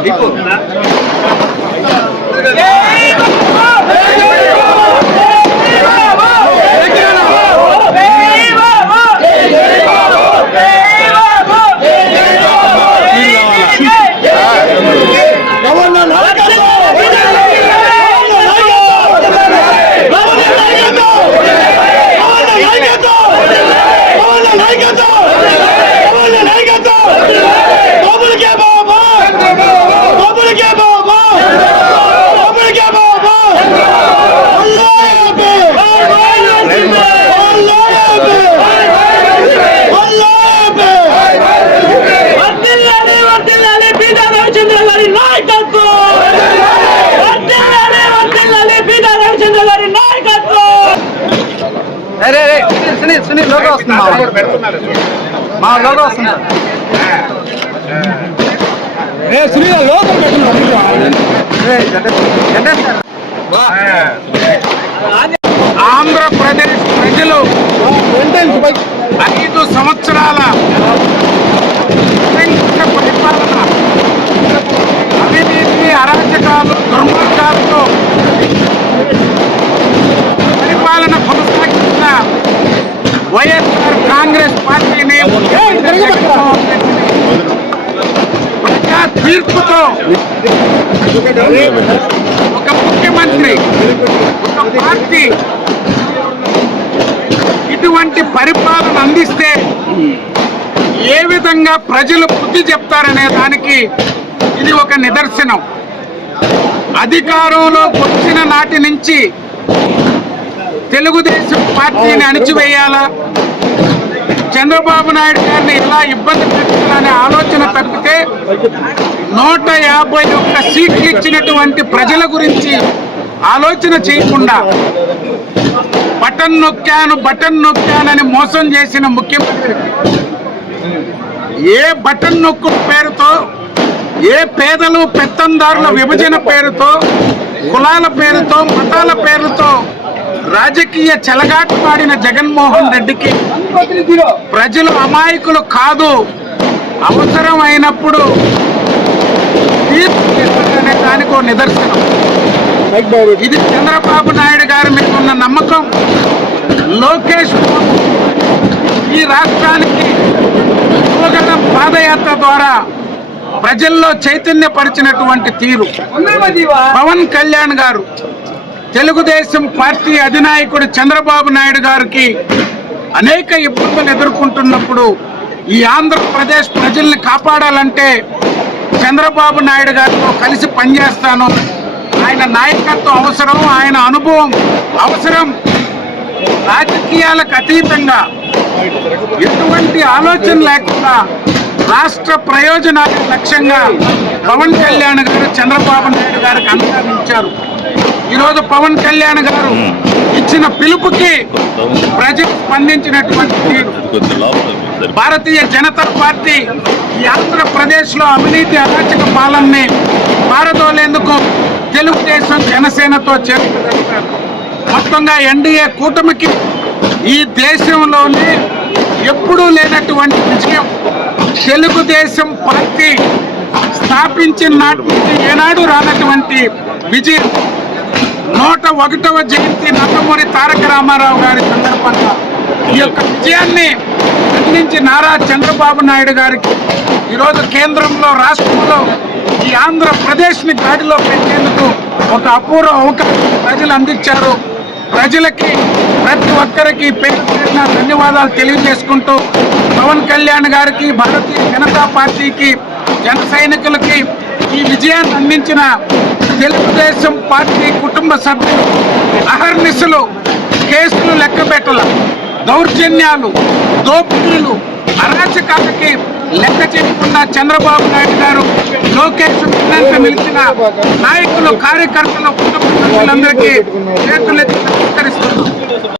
equipos. అరే రే Sunil Sunil logo వస్తుంది మా లోగో వస్తుంది. ఏ సునీల్ లోగో ఆంధ్రప్రదేశ్ తీర్పుతో ఒక ముఖ్యమంత్రి ఒక పార్టీ ఇటువంటి పరిపాలన అందిస్తే ఏ విధంగా ప్రజలు బుద్ధి చెప్తారనే దానికి ఇది ఒక నిదర్శనం. అధికారంలో వచ్చిన నాటి నుంచి తెలుగుదేశం పార్టీని అణిచివేయాలా? చంద్రబాబు నాయుడు గారిని ఎలా ఇబ్బంది పెట్టాలనే ఆలోచన తప్పితే నూట యాభై ఒక్క సీట్లు ఇచ్చినటువంటి ప్రజల గురించి ఆలోచన చేయకుండా బటన్ నొక్కాను బటన్ నొక్కానని మోసం చేసిన ముఖ్యమంత్రి. ఏ బటన్ నొక్కు పేరుతో ఏ పేదలు పెత్తందారుల విభజన పేరుతో కులాల పేరుతో మతాల పేరుతో రాజకీయ చెలగాటమాడిన జగన్మోహన్ రెడ్డికి ప్రజలు అమాయకులు కాదు. అవసరం అయినప్పుడు తీర్పు దానికి ఒక నిదర్శనం. ఇది చంద్రబాబు నాయుడు గారి మీద ఉన్న నమ్మకం. లోకేష్ బాబు ఈ రాష్ట్రానికి యువగలం పాదయాత్ర ద్వారా ప్రజల్లో చైతన్యపరిచినటువంటి తీరు. పవన్ కళ్యాణ్ గారు తెలుగుదేశం పార్టీ అధినాయకుడు చంద్రబాబు నాయుడు గారికి అనేక ఇబ్బందులు ఎదుర్కొంటున్నప్పుడు ఈ ఆంధ్రప్రదేశ్ ప్రజల్ని కాపాడాలంటే చంద్రబాబు నాయుడు గారితో కలిసి పనిచేస్తాను. ఆయన నాయకత్వం అవసరం ఆయన అనుభవం అవసరం. రాజకీయాలకు అతీతంగా ఎటువంటి ఆలోచన లేకుండా రాష్ట్ర ప్రయోజనాల లక్ష్యంగా పవన్ కళ్యాణ్ గారు చంద్రబాబు నాయుడు గారికి అందించారు ఈరోజు పవన్ కళ్యాణ్ గారు ఇచ్చిన పిలుపుకి ప్రజలు స్పందించినటువంటి తీరు భారతీయ జనతా పార్టీ ఈ ఆంధ్రప్రదేశ్లో అవినీతి అరాచక పాలనని పారదోలేందుకు తెలుగుదేశం జనసేనతో చేరుకుంటారు మొత్తంగా ఎన్డీఏ కూటమికి ఈ దేశంలోనే ఎప్పుడూ లేనటువంటి విజయం. తెలుగుదేశం పార్టీ స్థాపించిన నాటి ఏనాడు రానటువంటి విజయం. నూట ఒకటవ జయంతి నందమూరి తారక రామారావు గారి సందర్భంగా ఈ యొక్క విజయాన్ని అందించి నారా చంద్రబాబు నాయుడు గారికి ఈరోజు కేంద్రంలో రాష్ట్రంలో ఈ ఆంధ్రప్రదేశ్ని గాడిలో పెట్టేందుకు ఒక అపూర్వ అవకాశం ప్రజలు అందించారు. ప్రజలకి ప్రతి ఒక్కరికి పేరు పేరున ధన్యవాదాలు తెలియజేసుకుంటూ పవన్ కళ్యాణ్ గారికి భారతీయ జనతా పార్టీకి జన సైనికులకి ఈ విజయాన్ని అందించిన తెలుగుదేశం పార్టీ కుటుంబ సభ్యులు అహర్నిశలు కేసులు లెక్కబెట్టల దౌర్జన్యాలు దోపిడీలు అరాచకాలకి లెక్క చేయకుండా చంద్రబాబు నాయుడు గారు లోకేష్ వెన్నంట నిలిచిన నాయకులు కార్యకర్తలు కుటుంబ సభ్యులందరికీ చేతులెత్తి నమస్కరిస్తున్నారు.